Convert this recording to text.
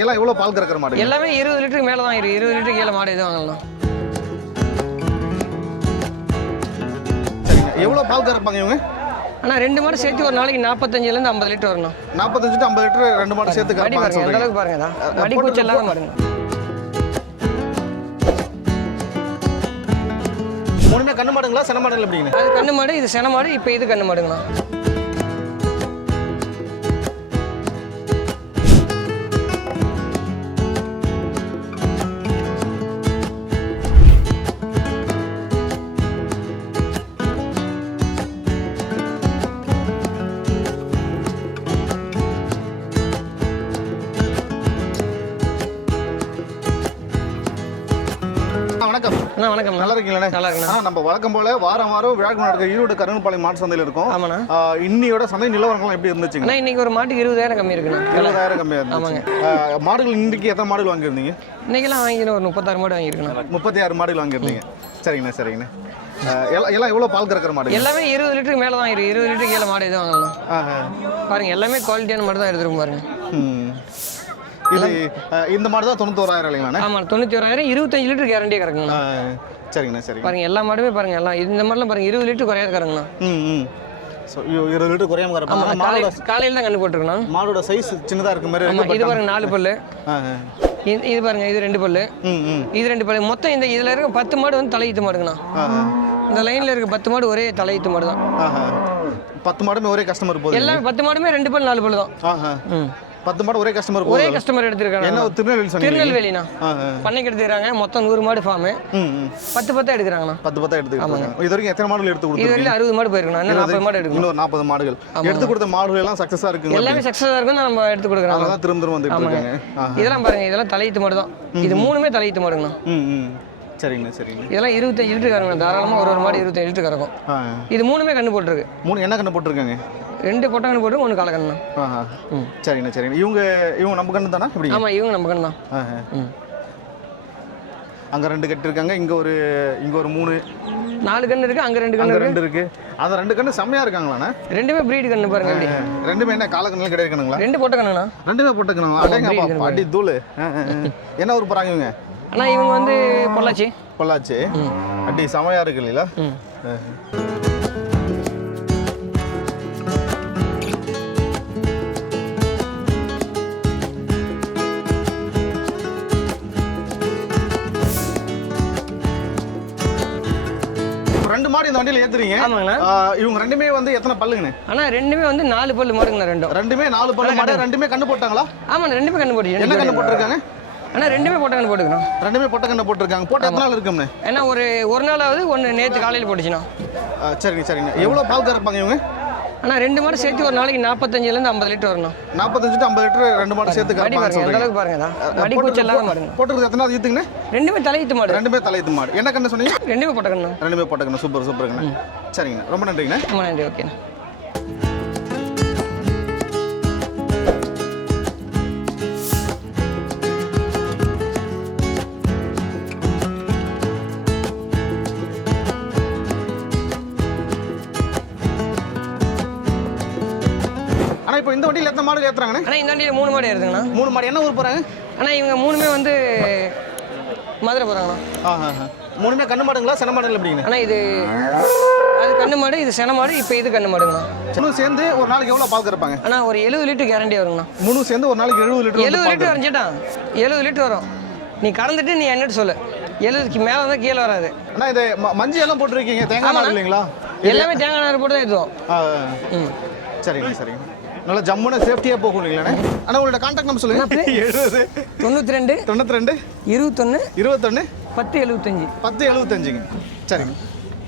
எல்லாம் எவ்வளோ பால் கறக்கிற மாடு? எல்லாமே 20 லிட்டருக்கு மேலே தான் இருக்குது. 20 லிட்டருக்கு கீழே மாடு எதுவும் வாங்கலாம். சரிங்க. எவ்வளோ பால் கறப்பாங்க இவங்க? ஆனால் 2 மாடு சேர்த்து ஒரு நாளைக்கு 45லேருந்து 50 லிட்டர் வரணும். 45 to 50 லிட்டர் 2 மாடு சேர்த்து மடி கறப்பாங்க. பாருங்க, அந்த அளவுக்கு பாருங்க. மடி பூச்சி இல்லாத மாடுங்க. மூணுமே கண்ணு மாடுங்களா சென மாடுங்களா எப்படிங்க? அது கண்ணு மாடு, இது சென மாடு, இப்போ இது கண்ணு மாடுங்களா. வணக்கம். வணக்கம். நல்லா இருக்கீங்களா? நல்லா இருக்குண்ணா. நம்ம வழக்கம் போல வாரம் வியாழக்கிழமை நடக்கிற ஈரோடு கருங்கல்பாளையம் மாட்டு சந்தையில் இருக்கும். ஆமாண்ணா. இன்னியோட சந்தை நிலவரங்கள் எப்படி இருந்துச்சுங்க? இன்னைக்கு ஒரு மாட்டுக்கு 20,000 கம்மி இருக்குண்ணா. 20,000 கம்மியாக இருந்துச்சு. மாடுகள் இன்னைக்கு எத்தனை மாடுகள் வாங்கியிருந்தீங்க? இன்னைக்கெல்லாம் வாங்கிக்கணும் ஒரு 36 மாடு வாங்கியிருக்கணும். 36 மாடுகள் வாங்கியிருந்தீங்க. சரிங்கண்ணா. எல்லாம் எவ்வளோ பால் கறக்கிற மாடு? எல்லாமே 20 லிட்டருக்கு மேலே தான் இருக்குது. 20 லிட்டருக்கு கீழே மாடு எதுவும் வாங்கலாம். பாருங்க, எல்லாமே குவாலிட்டியான மாடு தான் எடுத்துருக்கும் பாருங்க. இது இந்த மாடு தான் 91,000 இல்லைங்களா? ஆமாம், 91,000. 25 லிட்டர் கேரண்டியாக கறக்குங்கண்ணா. சரிங்க. பாருங்க, எல்லா மாடுமே பாருங்க, எல்லாம் இந்த மாதிரிலாம் பாருங்க 20 லிட்டர் குறையாது கறங்கண்ணா. ஸோ 20 லிட்டர் குறையாம கறப்பாங்க. காலையில் தான் கண்ணு போட்டுருக்கணும். மாடோட சைஸ் சின்னதாக இருக்க மாதிரி. இது பாருங்க 4 பல்லு. இது பாருங்க, இது 2 பல்லு. இது 2 பல்லு. மொத்தம் இந்த இதில் இருக்க 10 மாடு வந்து தலையீத்து மாடுங்கண்ணா. இந்த லைனில் இருக்க 10 மாடு ஒரே தலையீத்து மாடு தான். 10 மாடுமே ஒரே கஸ்டமர் போகுது. எல்லாமே 10 மாடுமே 2 பல்லு 4 பல்லு தான். 10 மாடு ஒரே கஸ்டமர் ஒரே கஸ்டமர் எடுத்துருக்காங்க. என்ன திருநெல்வேலி சொன்னீங்க? திருநெல்வேலினா பண்ணைக்கு எடுத்துக்கிறாங்க. மொத்தம் 100 மாடு ஃபார்ம். 10 எடுக்கிறாங்கண்ணா. 10 எடுத்துக்கிறாங்க. இது வரைக்கும் எத்தனை மாடுகள் எடுத்து இது வரைக்கும் 60 மாடு போயிருக்கணும். இன்னும் 40 மாடு எடுக்கணும். இன்னும் 40 மாடுகள் எடுத்து கொடுத்த மாடுகள் எல்லாம் சக்சஸா இருக்குங்க. எல்லாமே சக்சஸா இருக்கும். நம்ம எடுத்து கொடுக்குறோம். அதான் திரும்ப வந்துட்டு இருக்காங்க. இதெல்லாம் பாருங்க, இதெல்லாம் தலையீத்து மாடு தான். இது மூணுமே தலையீத்து மாடுங்கண்ணா. சரிங்க. இதெல்லாம் 25 லிட்டர் கறங்க. தாராளமா ஒரு மாடு 25 லிட்டர் கறக்கும். இது மூணுமே கண்ணு போட்டுருக்கு. மூணு என்ன கண்ணு போட்டுருக்காங்க? 2 பொட்டக்கண்ணு போட்டு 1 காலக்கண்ணு. சரிங்க. இவங்க நம்ம கண்ணு தானா? எப்படி? ஆமா, இவங்க நம்ம கண்ணு தான். அங்க 2 கட்டு இருக்காங்க. இங்க ஒரு 3 4 கண்ணு இருக்கு. அங்க 2 கண்ணு இருக்கு. அந்த 2 கண்ணு செம்மையா இருக்காங்களாண்ணா? ரெண்டுமே பிரீட் கண்ணு பாருங்க. எப்படி ரெண்டுமே என்ன காலக்கண்ணுல கிடையாது கண்ணுங்களா? 2 பொட்டக்கண்ணுண்ணா. ரெண்டுமே பொட்டக்கண்ணு. அடேங்கப்பா, அடி தூளு. என்ன ஊர் போறாங்க இவங்க? அண்ணா இவங்க வந்து பொள்ளாச்சி. அடி செமையா இருக்கு இல்லையா? ரெண்டு மாடு இந்த வண்டியில ஏத்துறீங்க. இவங்க ரெண்டுமே வந்து எத்தனை பல்லுங்கண்ணே? ஆனா ரெண்டுமே வந்து 4 பல்லு மாடுங்கண்ணா. ரெண்டுமே 4 பல்லு மாடு. ரெண்டுமே கண்ணு போட்டாங்களா? ஆமா, ரெண்டுமே கண்ணு போட்டு. என்ன கண்ணு போட்டுருக்காங்க? ஆனா ரெண்டுமே பொட்ட கண்ணு போட்டுக்கணும். ரெண்டுமே பொட்ட கண்ணு போட்டுருக்காங்க. போட்டு எத்தனை நாள் இருக்கும்ண்ணே? ஏன்னா ஒரு நாளாவது ஒன்று நேற்று காலையில் போட்டுச்சுண்ணா. சரிங்க. எவ்வளோ பால் கறப்பாங்க இவங்க? ஆனால் 2 மாடு சேர்த்து ஒரு நாளைக்கு 45லேருந்து 50 லிட்டர் வரணும். 45 to 50 லிட்டர் 2 மாடு சேர்த்து கறப்பாங்க. அந்த அளவுக்கு பாருங்க. மடி பூச்சி இல்லாத மாடுங்க. போட்டுருக்கு எத்தனை ஈத்துங்கண்ணே? ரெண்டுமே தலையீத்து மாடு. ரெண்டுமே தலையீத்து மாடு. என்ன கண்ணு சொன்னீங்க? ரெண்டுமே பொட்ட கண்ணு. ரெண்டுமே பொட்ட கண்ணு. சூப்பருங்கண்ணே. சரிங்கண்ணா, ரொம்ப நன்றிங்கண்ணே. ரொம்ப நன்றி. ஓகேண்ணா. இப்போ இந்த வண்டியில் எத்தனை மாடு ஏற்றுறாங்கண்ணே? ஆனால் இந்த வண்டியில் 3 மாடு ஏறுதுங்கண்ணா. 3 மாடு. என்ன ஊர் போகிறாங்க? ஆனால் இவங்க 3மே வந்து மதுரை போகிறாங்கண்ணா. 3மே கண்ணு மாடுங்களா சென மாடுகள் எப்படிங்க? ஆனால் அது கண்ணு மாடு, இது சென மாடு, இப்போ இது கண்ணு மாடுங்கண்ணா. 3 சேர்ந்து ஒரு நாளைக்கு எவ்வளோ பால் கறப்பாங்க? ஆனால் ஒரு 70 லிட்டர் கேரண்டி வருங்கண்ணா. 3 சேர்ந்து ஒரு நாளைக்கு 70 லிட்டர். 70 லிட்டர் வரைஞ்சிட்டான். 70 லிட்டர் வரும். நீ கறந்துட்டு நீ என்னட்டு சொல்லு. 70க்கு மேலே தான் கீழே வராது. ஆனால் இது மஞ்சள் எல்லாம் போட்டுருக்கீங்க. தேங்காய் நார் இல்லைங்களா? எல்லாமே தேங்காய் நார் போட்டு தான் ஏற்றுவோம். சரிங்க. நல்லா ஜம்முன்னு சேஃப்டியாக போகும் இல்லைங்களாண்ணே? ஆனால் உங்களோட கான்டாக்ட் நம்பர் சொல்லுங்கள். 70 92 21 21 10 75. 10 75. சரிங்க.